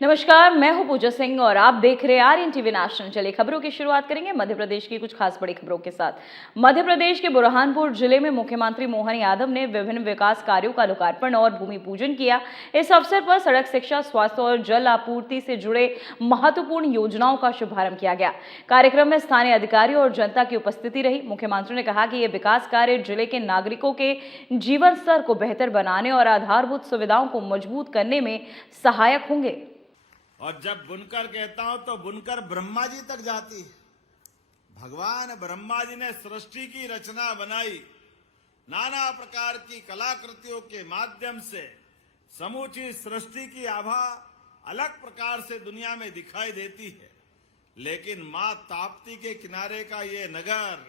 नमस्कार, मैं हूं पूजा सिंह और आप देख रहे हैं आर्यन टीवी नेशनल। चलिए खबरों की शुरुआत करेंगे मध्य प्रदेश की कुछ खास बड़ी खबरों के साथ। मध्य प्रदेश के बुरहानपुर जिले में मुख्यमंत्री मोहन यादव ने विभिन्न विकास कार्यों का लोकार्पण और भूमि पूजन किया। इस अवसर पर सड़क, शिक्षा, स्वास्थ्य और जल आपूर्ति से जुड़े महत्वपूर्ण योजनाओं का शुभारंभ किया गया। कार्यक्रम में स्थानीय अधिकारियों और जनता की उपस्थिति रही। मुख्यमंत्री ने कहा कि ये विकास कार्य जिले के नागरिकों के जीवन स्तर को बेहतर बनाने और आधारभूत सुविधाओं को मजबूत करने में सहायक होंगे। और जब बुनकर कहता हूं तो बुनकर ब्रह्मा जी तक जाती है। भगवान ब्रह्मा जी ने सृष्टि की रचना बनाई, नाना प्रकार की कलाकृतियों के माध्यम से समूची सृष्टि की आभा अलग प्रकार से दुनिया में दिखाई देती है। लेकिन मां ताप्ती के किनारे का ये नगर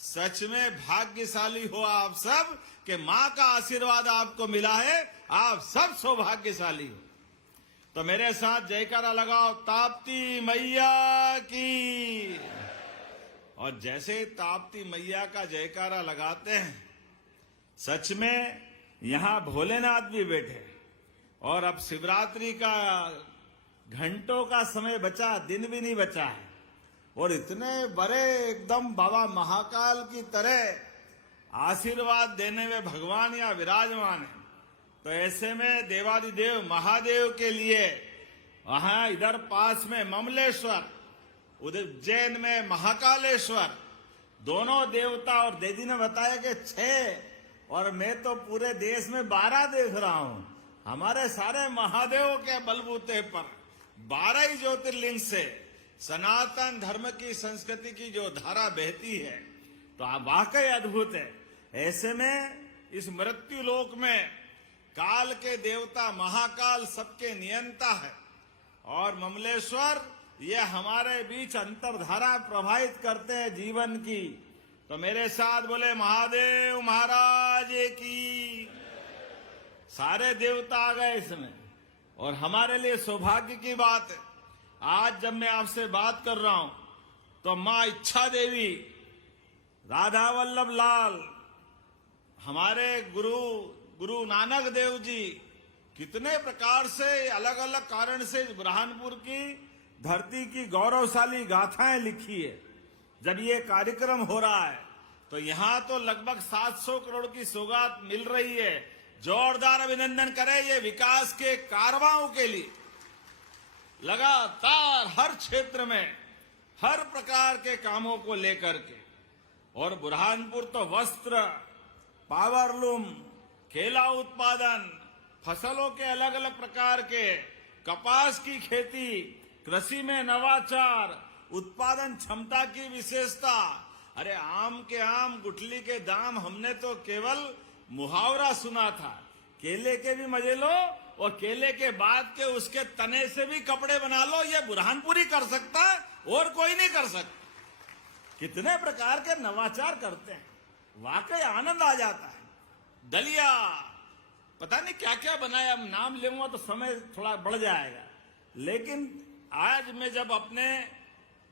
सच में भाग्यशाली हो आप सब कि मां का आशीर्वाद आपको मिला है। आप सब सौभाग्यशाली हो। तो मेरे साथ जयकारा लगाओ, ताप्ती मैया की। और जैसे ताप्ती मैया का जयकारा लगाते हैं, सच में यहां भोलेनाथ भी बैठे। और अब शिवरात्रि का घंटों का समय बचा, दिन भी नहीं बचा है। और इतने बड़े एकदम बाबा महाकाल की तरह आशीर्वाद देने में भगवान यहाँ विराजमान है। तो ऐसे में देवादिदेव महादेव के लिए वहां इधर पास में ममलेश्वर, उधर उज्जैन में महाकालेश्वर, दोनों देवता। और दीदी ने बताया कि 6 और मैं तो पूरे देश में 12 देख रहा हूं। हमारे सारे महादेवों के बलबूते पर 12 ही ज्योतिर्लिंग से सनातन धर्म की संस्कृति की जो धारा बहती है, तो आप वाकई अद्भुत है। ऐसे में इस मृत्यु लोक में काल के देवता महाकाल सबके नियंता है। और ममलेश्वर ये हमारे बीच अंतरधारा प्रभावित करते हैं जीवन की। तो मेरे साथ बोले महादेव महाराज की। सारे देवता आ गए इसमें। और हमारे लिए सौभाग्य की बात है, आज जब मैं आपसे बात कर रहा हूं तो मां इच्छा देवी, राधा वल्लभ लाल, हमारे गुरु नानक देव जी कितने प्रकार से अलग अलग कारण से बुरहानपुर की धरती की गौरवशाली गाथाएं लिखी है। जब ये कार्यक्रम हो रहा है तो यहां तो लगभग 700 करोड़ की सौगात मिल रही है। जोरदार अभिनंदन करें ये विकास के कारवाओं के लिए। लगातार हर क्षेत्र में हर प्रकार के कामों को लेकर के। और बुरहानपुर तो वस्त्र, पावरलूम, केला उत्पादन, फसलों के अलग अलग प्रकार के, कपास की खेती, कृषि में नवाचार, उत्पादन क्षमता की विशेषता। अरे आम के आम, गुठली के दाम, हमने तो केवल मुहावरा सुना था। केले के भी मजे लो और केले के बाद के उसके तने से भी कपड़े बना लो, ये बुरहानपुरी कर सकता है और कोई नहीं कर सकता। कितने प्रकार के नवाचार करते हैं, वाकई आनंद आ जाता है। दलिया, पता नहीं क्या क्या बनाया, अब नाम लूंगा तो समय थोड़ा बढ़ जाएगा। लेकिन आज मैं जब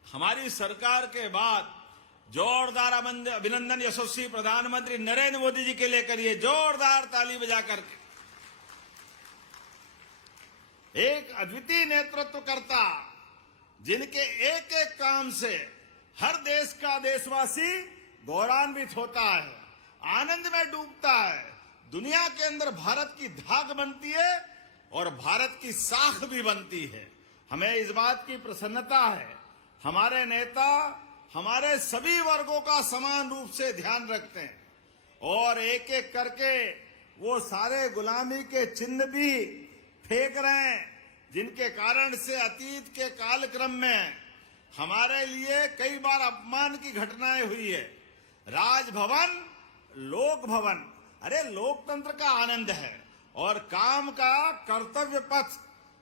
हमारी सरकार के बाद जोरदार अभिनंदन यशस्वी प्रधानमंत्री नरेंद्र मोदी जी के लिए करिए, जोरदार ताली बजा करके। एक अद्वितीय नेतृत्वकर्ता जिनके एक एक काम से हर देश का देशवासी गौरवान्वित होता है, आनंद में डूबता है। दुनिया के अंदर भारत की धाक बनती है और भारत की साख भी बनती है। हमें इस बात की प्रसन्नता है, हमारे नेता हमारे सभी वर्गों का समान रूप से ध्यान रखते हैं और एक एक करके वो सारे गुलामी के चिन्ह भी फेंक रहे हैं, जिनके कारण से अतीत के कालक्रम में हमारे लिए कई बार अपमान की घटनाएं हुई है। राजभवन, लोक भवन, अरे लोकतंत्र का आनंद है और काम का कर्तव्य पथ,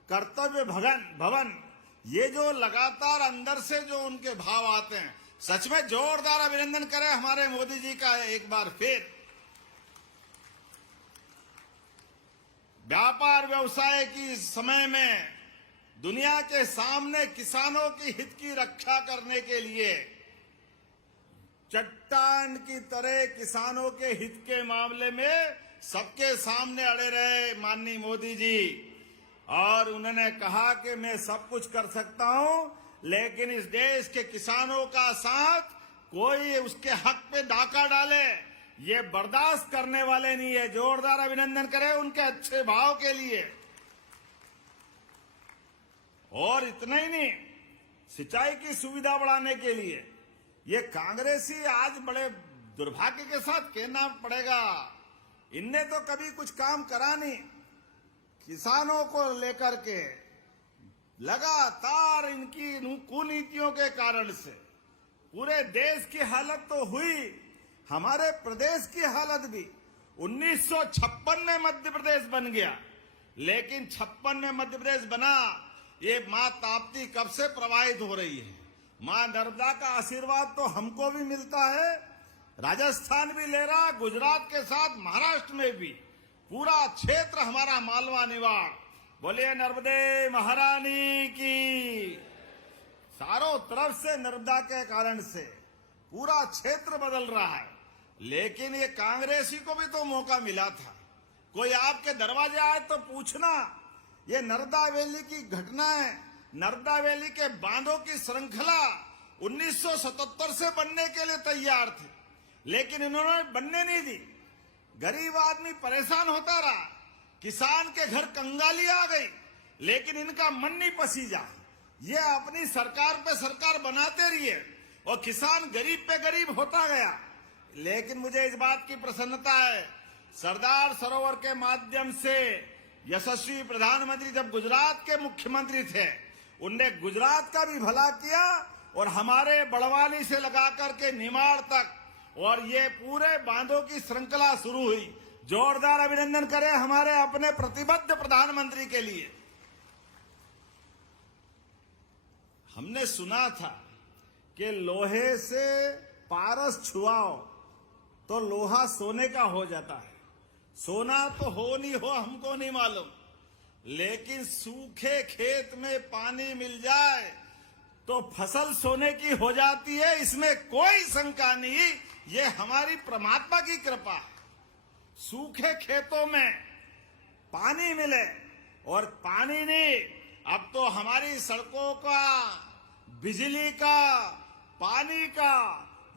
कर्तव्य भवन, ये जो लगातार अंदर से जो उनके भाव आते हैं, सच में जोरदार अभिनंदन करें हमारे मोदी जी का एक बार फिर। व्यापार व्यवसाय की समय में दुनिया के सामने किसानों की हित की रक्षा करने के लिए चट्टान की तरह किसानों के हित के मामले में सबके सामने अड़े रहे माननीय मोदी जी। और उन्होंने कहा कि मैं सब कुछ कर सकता हूं, लेकिन इस देश के किसानों का साथ कोई उसके हक पे डाका डाले, ये बर्दाश्त करने वाले नहीं है। जोरदार अभिनंदन करें उनके अच्छे भाव के लिए। और इतना ही नहीं, सिंचाई की सुविधा बढ़ाने के लिए ये कांग्रेसी आज बड़े दुर्भाग्य के साथ कहना पड़ेगा, इनने तो कभी कुछ काम करा नहीं। किसानों को लेकर के लगातार इनकी कुनीतियों के कारण से पूरे देश की हालत तो हुई, हमारे प्रदेश की हालत भी। 1956 में मध्य प्रदेश बन गया, लेकिन 56 में मध्य प्रदेश बना, ये मां ताप्ती कब से प्रवाहित हो रही है। मां नर्मदा का आशीर्वाद तो हमको भी मिलता है, राजस्थान भी ले रहा, गुजरात के साथ महाराष्ट्र में भी पूरा क्षेत्र हमारा मालवा निवाड़। बोलिए नर्मदे महारानी की। चारों तरफ से नर्मदा के कारण से पूरा क्षेत्र बदल रहा है। लेकिन ये कांग्रेसी को भी तो मौका मिला था, कोई आपके दरवाजे आए तो पूछना। ये नर्मदा वैली की घटना है, नर्मदा वैली के बांधों की श्रृंखला 1977 से बनने के लिए तैयार थी, लेकिन इन्होंने बनने नहीं दी। गरीब आदमी परेशान होता रहा, किसान के घर कंगाली आ गई, लेकिन इनका मन नहीं पसीजा। ये अपनी सरकार पे सरकार बनाते रहिए और किसान गरीब पे गरीब होता गया। लेकिन मुझे इस बात की प्रसन्नता है, सरदार सरोवर के माध्यम से यशस्वी प्रधानमंत्री जब गुजरात के मुख्यमंत्री थे, उनने गुजरात का भी भला किया और हमारे बड़वानी से लगा करके निमाड़ तक, और ये पूरे बांधों की श्रृंखला शुरू हुई। जोरदार अभिनंदन करें हमारे अपने प्रतिबद्ध प्रधानमंत्री के लिए। हमने सुना था कि लोहे से पारस छुआओ तो लोहा सोने का हो जाता है। सोना तो हो नहीं हो हमको नहीं मालूम, लेकिन सूखे खेत में पानी मिल जाए तो फसल सोने की हो जाती है, इसमें कोई शंका नहीं। ये हमारी परमात्मा की कृपा है। सूखे खेतों में पानी मिले, और पानी नहीं, अब तो हमारी सड़कों का, बिजली का, पानी का,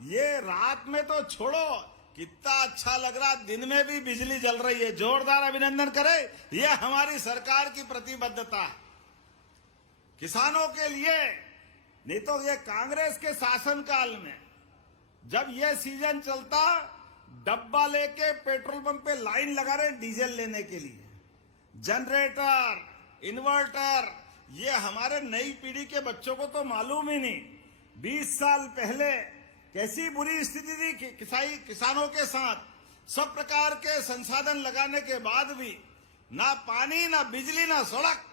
ये रात में तो छोड़ो, कितना अच्छा लग रहा, दिन में भी बिजली जल रही है। जोरदार अभिनंदन करें, ये हमारी सरकार की प्रतिबद्धता है किसानों के लिए। नहीं तो ये कांग्रेस के शासनकाल में जब ये सीजन चलता, डब्बा लेके पेट्रोल पंप पे लाइन लगा रहे डीजल लेने के लिए। जनरेटर, इन्वर्टर, ये हमारे नई पीढ़ी के बच्चों को तो मालूम ही नहीं। 20 साल पहले कैसी बुरी स्थिति थी किसानों के साथ। सब प्रकार के संसाधन लगाने के बाद भी ना पानी, ना बिजली, ना सड़क।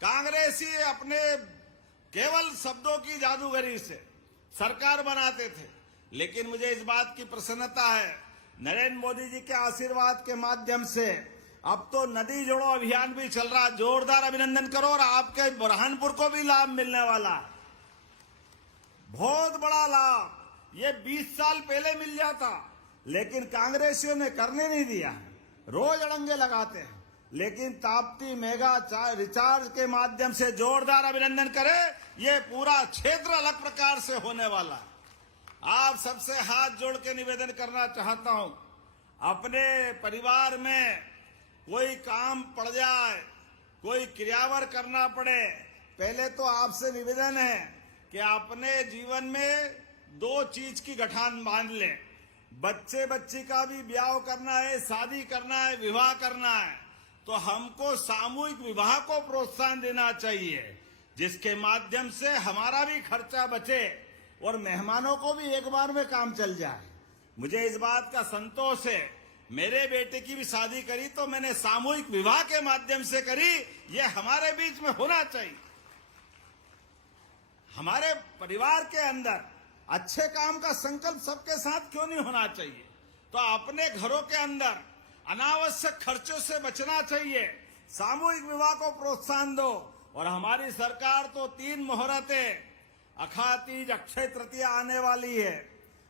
कांग्रेसी अपने केवल शब्दों की जादूगरी से सरकार बनाते थे। लेकिन मुझे इस बात की प्रसन्नता है, नरेंद्र मोदी जी के आशीर्वाद के माध्यम से अब तो नदी जोड़ो अभियान भी चल रहा। जोरदार अभिनंदन करो, और आपके बुरहानपुर को भी लाभ मिलने वाला, बहुत बड़ा लाभ। ये 20 साल पहले मिल जाता, लेकिन कांग्रेसियों ने करने नहीं दिया। रोज अड़ंगे लगाते हैं, लेकिन ताप्ती मेगा रिचार्ज के माध्यम से जोरदार अभिनंदन करें, ये पूरा क्षेत्र अलग प्रकार से होने वाला है। आप सबसे हाथ जोड़ के निवेदन करना चाहता हूं, अपने परिवार में कोई काम पड़ जाए, कोई क्रियावर करना पड़े, पहले तो आपसे निवेदन है कि अपने जीवन में 2 चीज की गठान बांध लें। बच्चे बच्ची का भी ब्याह करना है, शादी करना है, विवाह करना है, तो हमको सामूहिक विवाह को प्रोत्साहन देना चाहिए, जिसके माध्यम से हमारा भी खर्चा बचे और मेहमानों को भी एक बार में काम चल जाए। मुझे इस बात का संतोष है, मेरे बेटे की भी शादी करी तो मैंने सामूहिक विवाह के माध्यम से करी। ये हमारे बीच में होना चाहिए। हमारे परिवार के अंदर अच्छे काम का संकल्प सबके साथ क्यों नहीं होना चाहिए। तो अपने घरों के अंदर अनावश्यक खर्चों से बचना चाहिए, सामूहिक विवाह को प्रोत्साहन दो। और हमारी सरकार तो 3 मुहूर्तें, अखातीज अक्षय तृतीया आने वाली है,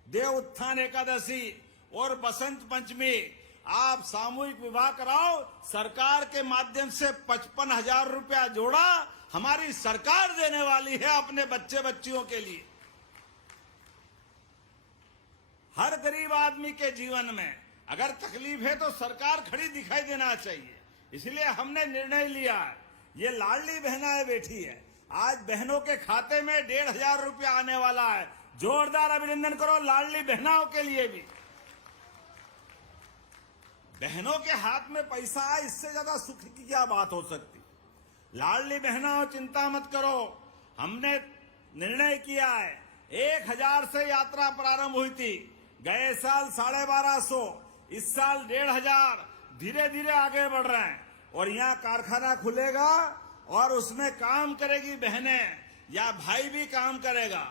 देव उत्थान एकादशी और बसंत पंचमी, आप सामूहिक विवाह कराओ, सरकार के माध्यम से 55,000 रुपया जोड़ा हमारी सरकार देने वाली है अपने बच्चे बच्चियों के लिए। हर गरीब आदमी के जीवन में अगर तकलीफ है तो सरकार खड़ी दिखाई देना चाहिए। इसलिए हमने निर्णय लिया है, ये लाडली बहनाएं बैठी है, आज बहनों के खाते में 1,500 रुपया आने वाला है। जोरदार अभिनंदन करो लाडली बहनाओं के लिए भी। बहनों के हाथ में पैसा है, इससे ज्यादा सुख की क्या बात हो सकती। लाडली बहनाओं चिंता मत करो, हमने निर्णय किया है 1,000 से यात्रा प्रारंभ हुई थी, गए साल 1250, इस साल 1,500, धीरे धीरे आगे बढ़ रहे हैं। और यहाँ कारखाना खुलेगा और उसमें काम करेगी बहनें या भाई भी काम करेगा,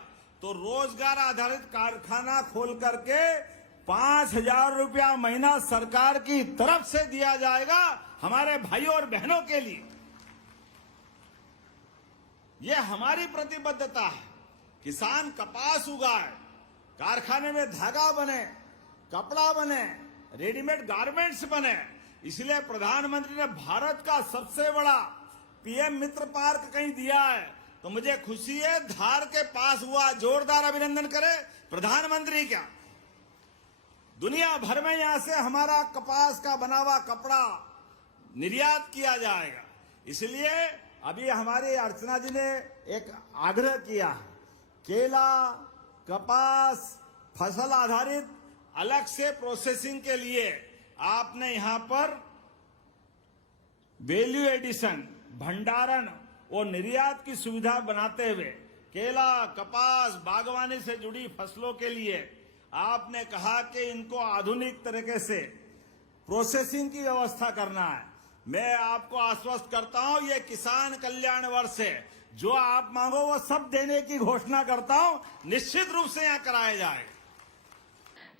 तो रोजगार आधारित कारखाना खोल करके 5,000 रुपया महीना सरकार की तरफ से दिया जाएगा हमारे भाइयों और बहनों के लिए। ये हमारी प्रतिबद्धता है। किसान कपास उगाए, कारखाने में धागा बने, कपड़ा बने, रेडीमेड गारमेंट्स बने। इसलिए प्रधानमंत्री ने भारत का सबसे बड़ा पीएम मित्र पार्क कहीं दिया है, तो मुझे खुशी है धार के पास हुआ। जोरदार अभिनंदन करें प्रधानमंत्री का। दुनिया भर में यहां से हमारा कपास का बना हुआ कपड़ा निर्यात किया जाएगा। इसलिए अभी हमारी अर्चना जी ने एक आग्रह किया है, केला, कपास, फसल आधारित अलग से प्रोसेसिंग के लिए आपने यहां पर वैल्यू एडिशन, भंडारण और निर्यात की सुविधा बनाते हुए केला, कपास, बागवानी से जुड़ी फसलों के लिए आपने कहा कि इनको आधुनिक तरीके से प्रोसेसिंग की व्यवस्था करना है। मैं आपको आश्वस्त करता हूं, ये किसान कल्याण वर्ष है, जो आप मांगो वो सब देने की घोषणा करता हूं, निश्चित रूप से यहां कराया जाएगा।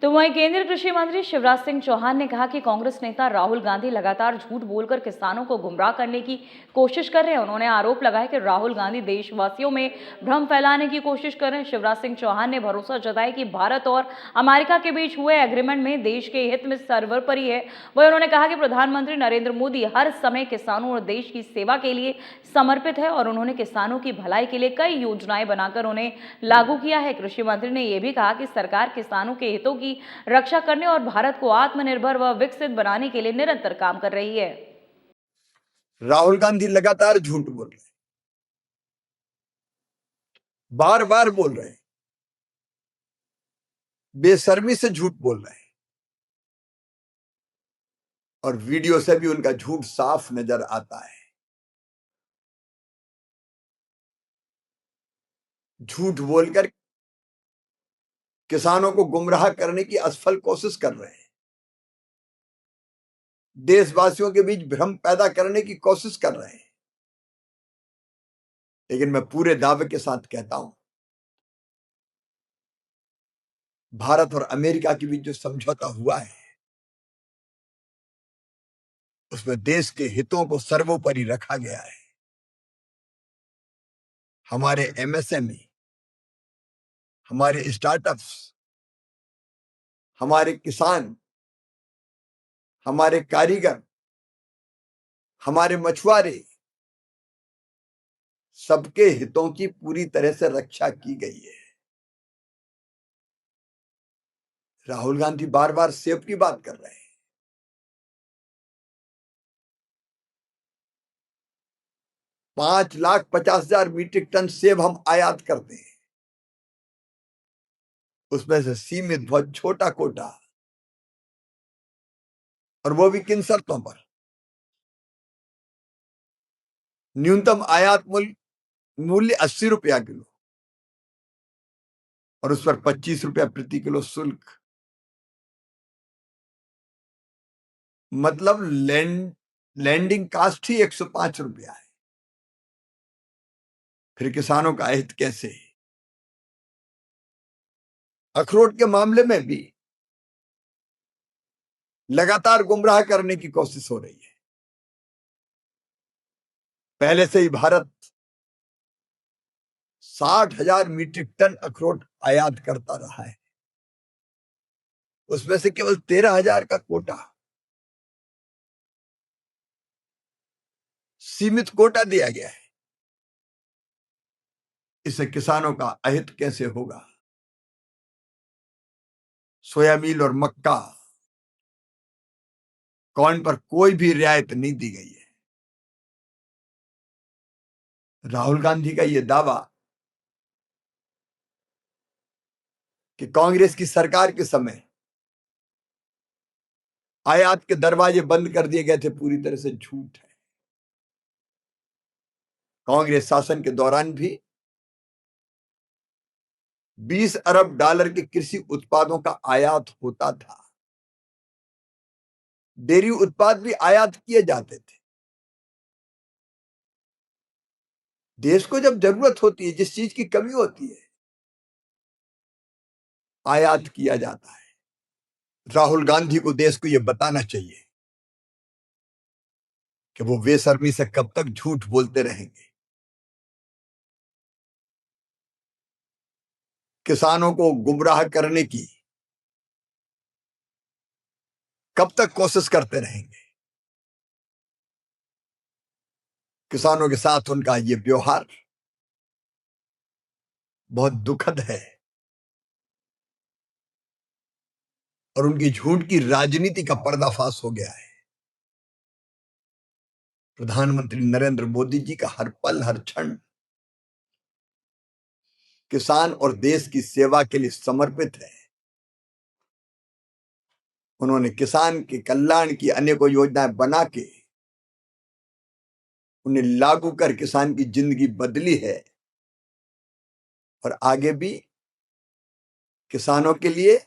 तो वहीं केंद्रीय कृषि मंत्री शिवराज सिंह चौहान ने कहा कि कांग्रेस नेता राहुल गांधी लगातार झूठ बोलकर किसानों को गुमराह करने की कोशिश कर रहे हैं। उन्होंने आरोप लगाया कि राहुल गांधी देशवासियों में भ्रम फैलाने की कोशिश कर रहे हैं। शिवराज सिंह चौहान ने भरोसा जताया कि भारत और अमेरिका के बीच हुए एग्रीमेंट में देश के हित में सर्वोपरि है। वहीं उन्होंने कहा कि प्रधानमंत्री नरेंद्र मोदी हर समय किसानों और देश की सेवा के लिए समर्पित है और उन्होंने किसानों की भलाई के लिए कई योजनाएं बनाकर उन्हें लागू किया है। कृषि मंत्री ने यह भी कहा कि सरकार किसानों के हितों की रक्षा करने और भारत को आत्मनिर्भर व विकसित बनाने के लिए निरंतर काम कर रही है। राहुल गांधी लगातार झूठ बोल रहे हैं, बार बार बोल रहे हैं, बेशर्मी से झूठ बोल रहे हैं और वीडियो से भी उनका झूठ साफ नजर आता है। झूठ बोलकर किसानों को गुमराह करने की असफल कोशिश कर रहे हैं, देशवासियों के बीच भ्रम पैदा करने की कोशिश कर रहे हैं। लेकिन मैं पूरे दावे के साथ कहता हूं, भारत और अमेरिका के बीच जो समझौता हुआ है उसमें देश के हितों को सर्वोपरि रखा गया है। हमारे एमएसएमई, हमारे स्टार्टअप्स, हमारे किसान, हमारे कारीगर, हमारे मछुआरे, सबके हितों की पूरी तरह से रक्षा की गई है। राहुल गांधी बार बार सेब की बात कर रहे हैं। 5,50,000 मीट्रिक टन सेब हम आयात करते हैं, उसमें से सीमित बहुत छोटा कोटा, और वो भी किन शर्तों पर? न्यूनतम आयात मूल्य 80 रुपया किलो और उस पर 25 रुपया प्रति किलो शुल्क। मतलब लैंडिंग कास्ट ही 105 रुपया है। फिर किसानों का हित कैसे? अखरोट के मामले में भी लगातार गुमराह करने की कोशिश हो रही है। पहले से ही भारत 60,000 मीट्रिक टन अखरोट आयात करता रहा है, उसमें से केवल 13,000 का कोटा सीमित कोटा दिया गया है। इससे किसानों का अहित कैसे होगा? सोयाबीन और मक्का, कॉर्न पर कोई भी रियायत नहीं दी गई है। राहुल गांधी का यह दावा कि कांग्रेस की सरकार के समय आयात के दरवाजे बंद कर दिए गए थे, पूरी तरह से झूठ है। कांग्रेस शासन के दौरान भी 20 अरब डॉलर के कृषि उत्पादों का आयात होता था। डेयरी उत्पाद भी आयात किए जाते थे। देश को जब जरूरत होती है, जिस चीज की कमी होती है, आयात किया जाता है। राहुल गांधी को देश को यह बताना चाहिए कि वो बेशर्मी से कब तक झूठ बोलते रहेंगे। किसानों को गुमराह करने की कब तक कोशिश करते रहेंगे। किसानों के साथ उनका यह व्यवहार बहुत दुखद है और उनकी झूठ की राजनीति का पर्दाफाश हो गया है। प्रधानमंत्री नरेंद्र मोदी जी का हर पल हर क्षण किसान और देश की सेवा के लिए समर्पित है। उन्होंने किसान के कल्याण की अनेकों योजनाएं बना के उन्हें लागू कर किसान की जिंदगी बदली है और आगे भी किसानों के लिए,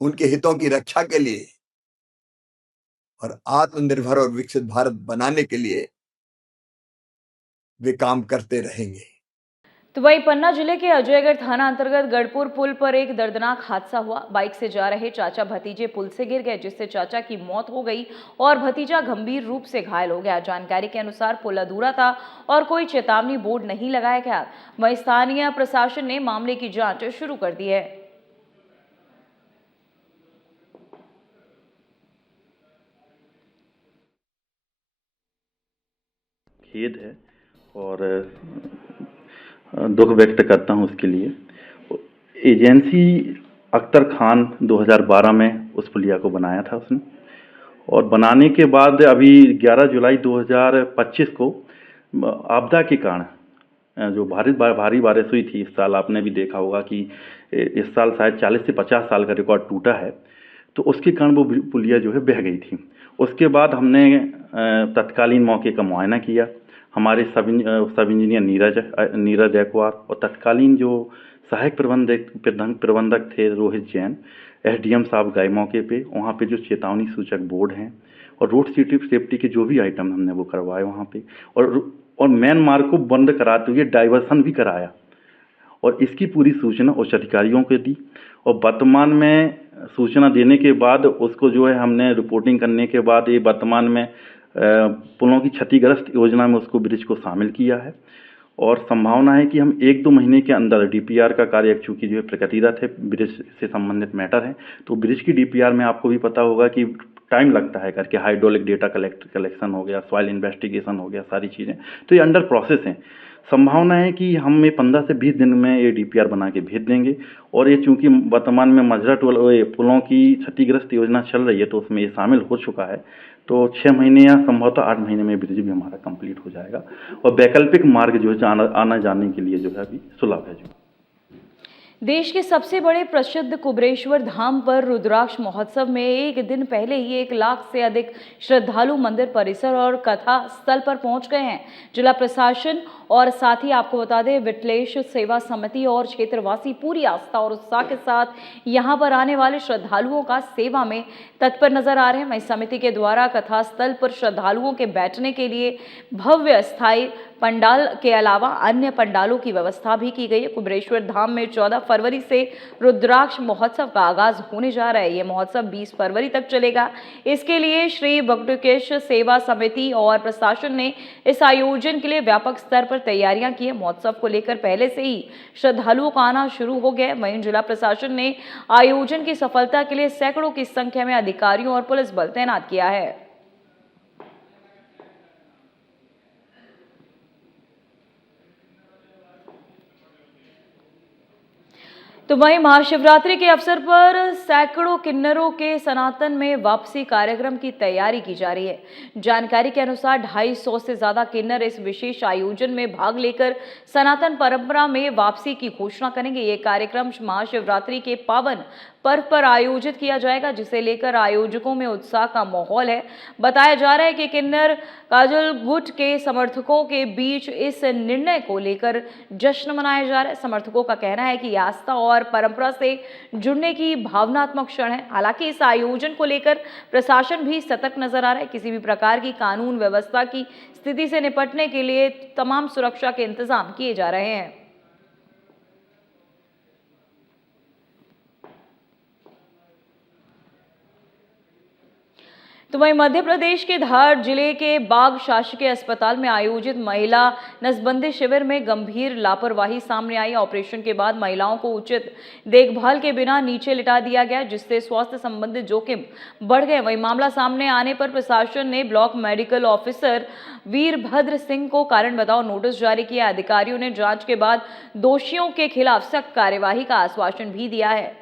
उनके हितों की रक्षा के लिए और आत्मनिर्भर और विकसित भारत बनाने के लिए वे काम करते रहेंगे। तो वहीं पन्ना जिले के अजयगढ़ थाना अंतर्गत गढ़पुर पुल पर एक दर्दनाक हादसा हुआ। बाइक से जा रहे चाचा भतीजे पुल से गिर गए, जिससे चाचा की मौत हो गई और भतीजा गंभीर रूप से घायल हो गया। जानकारी के अनुसार पुल अधूरा था और कोई चेतावनी बोर्ड नहीं लगाया गया। वहीं स्थानीय प्रशासन ने मामले की जांच शुरू कर दी है। खेद है और दुख व्यक्त करता हूं उसके लिए। एजेंसी अख्तर खान 2012 में उस पुलिया को बनाया था उसने, और बनाने के बाद अभी 11 जुलाई 2025 को आपदा के कारण जो भारी बारिश हुई थी इस साल, आपने भी देखा होगा कि इस साल शायद 40 से 50 साल का रिकॉर्ड टूटा है, तो उसके कारण वो पुलिया जो है बह गई थी। उसके बाद हमने तत्कालीन मौके का मुआयना किया। हमारे सब इंजीनियर नीरज एक्वार और तत्कालीन जो सहायक प्रबंधक थे रोहित जैन, एसडीएम साहब गए मौके पे। वहाँ पे जो चेतावनी सूचक बोर्ड हैं और रोड सेफ्टी के जो भी आइटम हमने वो करवाए वहाँ पे, और मेन मार्ग को बंद कराते हुए डाइवर्सन भी कराया और इसकी पूरी सूचना उच्च अधिकारियों को दी। और वर्तमान में सूचना देने के बाद उसको जो है हमने रिपोर्टिंग करने के बाद ये वर्तमान में पुलों की क्षतिग्रस्त योजना में उसको ब्रिज को शामिल किया है और संभावना है कि हम 1-2 महीने के अंदर डीपीआर का कार्य, चूँकि जो है प्रगतिरत है, ब्रिज से संबंधित मैटर है, तो ब्रिज की डीपीआर में आपको भी पता होगा कि टाइम लगता है करके, हाइड्रोलिक डेटा कलेक्शन हो गया, सॉइल इन्वेस्टिगेशन हो गया, सारी चीज़ें, तो ये अंडर प्रोसेस हैं। संभावना है कि हम ये 15 से 20 दिन में ये डीपीआर बना के भेज देंगे। और ये चूँकि वर्तमान में मजरा पुलों की क्षतिग्रस्त योजना चल रही है तो उसमें ये शामिल हो चुका है, तो 6 महीने या संभवतः 8 महीने में ब्रिज भी हमारा कंप्लीट हो जाएगा और वैकल्पिक मार्ग जो है आना जाने के लिए जो है अभी सुलभ है। जो देश के सबसे बड़े प्रसिद्ध कुबेरेश्वर धाम पर रुद्राक्ष महोत्सव में एक दिन पहले ही 1 लाख से अधिक श्रद्धालु मंदिर परिसर और कथा स्थल पर पहुंच गए हैं। जिला प्रशासन और साथ ही आपको बता दें विटलेश सेवा समिति और क्षेत्रवासी पूरी आस्था और उत्साह के साथ यहां पर आने वाले श्रद्धालुओं का सेवा में तत्पर नजर आ रहे हैं। वहीं समिति के द्वारा कथा स्थल पर श्रद्धालुओं के बैठने के लिए भव्य स्थायी पंडाल के अलावा अन्य पंडालों की व्यवस्था भी की गई है। कुबेरेश्वर धाम में 14 फरवरी से रुद्राक्ष महोत्सव का आगाज होने जा रहा है। ये महोत्सव 20 फरवरी तक चलेगा। इसके लिए श्री बटुकेश सेवा समिति और प्रशासन ने इस आयोजन के लिए व्यापक स्तर पर तैयारियां की है। महोत्सव को लेकर पहले से ही श्रद्धालुओं का आना शुरू हो गया है। वहीं जिला प्रशासन ने आयोजन की सफलता के लिए सैकड़ों की संख्या में अधिकारियों और पुलिस बल तैनात किया है। तो वहीं महाशिवरात्रि के अवसर पर सैकड़ों किन्नरों के सनातन में वापसी कार्यक्रम की तैयारी की जा रही है। जानकारी के अनुसार 250 से ज्यादा किन्नर इस विशेष आयोजन में भाग लेकर सनातन परंपरा में वापसी की घोषणा करेंगे। ये कार्यक्रम महाशिवरात्रि के पावन पर्व पर आयोजित किया जाएगा, जिसे लेकर आयोजकों में उत्साह का माहौल है। बताया जा रहा है कि किन्नर काजल गुट के समर्थकों के बीच इस निर्णय को लेकर जश्न मनाया जा रहा है। समर्थकों का कहना है कि आस्था और परंपरा से जुड़ने की भावनात्मक क्षण है। हालांकि इस आयोजन को लेकर प्रशासन भी सतर्क नजर आ रहा है। किसी भी प्रकार की कानून व्यवस्था की स्थिति से निपटने के लिए तमाम सुरक्षा के इंतजाम किए जा रहे हैं। तो वहीं मध्य प्रदेश के धार जिले के बाग शासकीय अस्पताल में आयोजित महिला नसबंदी शिविर में गंभीर लापरवाही सामने आई। ऑपरेशन के बाद महिलाओं को उचित देखभाल के बिना नीचे लिटा दिया गया, जिससे स्वास्थ्य संबंधित जोखिम बढ़ गए। वहीं मामला सामने आने पर प्रशासन ने block medical officer Virbhadra Singh को कारण बताओ नोटिस जारी किया। अधिकारियों ने जांच के बाद दोषियों के खिलाफ सख्त कार्यवाही का आश्वासन भी दिया है।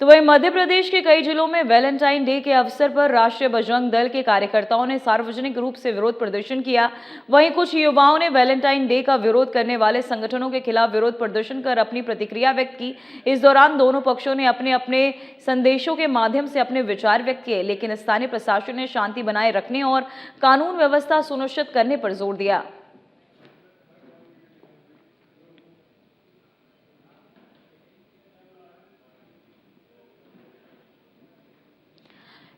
तो वहीं मध्य प्रदेश के कई जिलों में वैलेंटाइन डे के अवसर पर राष्ट्रीय बजरंग दल के कार्यकर्ताओं ने सार्वजनिक रूप से विरोध प्रदर्शन किया। वहीं कुछ युवाओं ने वैलेंटाइन डे का विरोध करने वाले संगठनों के खिलाफ विरोध प्रदर्शन कर अपनी प्रतिक्रिया व्यक्त की। इस दौरान दोनों पक्षों ने अपने अपने संदेशों के माध्यम से अपने विचार व्यक्त किए, लेकिन स्थानीय प्रशासन ने शांति बनाए रखने और कानून व्यवस्था सुनिश्चित करने पर जोर दिया।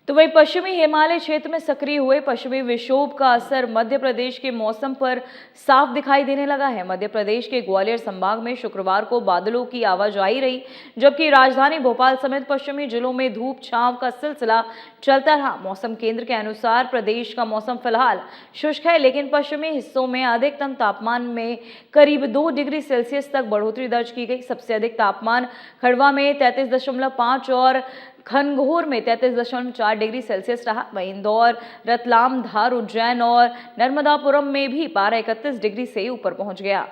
तो वहीं पश्चिमी हिमालय क्षेत्र में सक्रिय हुए पश्चिमी विक्षोभ का असर मध्य प्रदेश के मौसम पर साफ दिखाई देने लगा है। मध्य प्रदेश के ग्वालियर संभाग में शुक्रवार को बादलों की आवाजाही रही, जबकि राजधानी भोपाल समेत पश्चिमी जिलों में धूप छांव का सिलसिला चलता रहा। मौसम केंद्र के अनुसार प्रदेश का मौसम फिलहाल शुष्क है, लेकिन पश्चिमी हिस्सों में अधिकतम तापमान में करीब 2 डिग्री सेल्सियस तक बढ़ोतरी दर्ज की गई। सबसे अधिक तापमान खंडवा में 33.5 और खनघोर में 33.4 डिग्री सेल्सियस रहा। वहीं इंदौर, रतलाम, धार, उज्जैन और नर्मदापुरम में भी पारा 31 डिग्री से ऊपर पहुंच गया।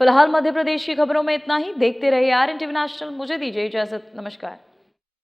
फिलहाल मध्य प्रदेश की खबरों में इतना ही। देखते रहिए RN टीवी नेशनल। मुझे दीजिए इजाजत। नमस्कार।